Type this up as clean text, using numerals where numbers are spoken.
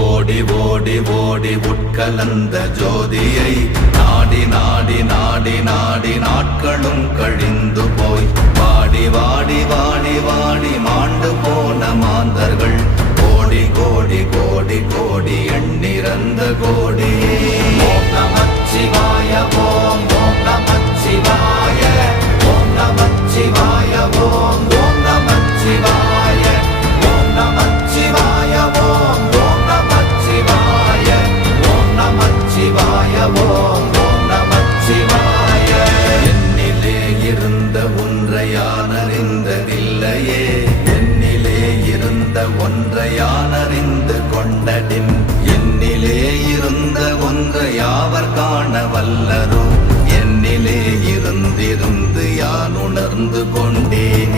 ஓடி ஓடி ஓடி உட்கலந்த ஜோதியை நாடி நாடி நாடி நாடி நாட்களும் கழிந்து போய் வாடி வாடி வாடி வாடி மாண்டு போன மாந்தர்கள் கோடி கோடி கோடி கோடி எண்ணிறந்த கோடி. ஓம் நமச்சிவாய ஓம் ஓம் நமச்சிவாய ஓம் நமச்சிவாய ஓம் ஓம் நமச்சிவாய ஓம் நமச்சிவாய ஓம் ஓம் நமச்சிவாய ஓம் நமச்சிவாய ஓம் ஓம் நமச்சிவாய. என்னிலே இருந்த ஒன்றை யான் அறிந்ததில்லையே, என்னிலே இருந்த ஒன்றை யான் அறிந்து கொண்டடின், என்னிலே இருந்த ஒன்றை யாவர் காண வல்லரோ, என்னிலே இருந்திருந்து யான் உணர்ந்து கொண்டேன்.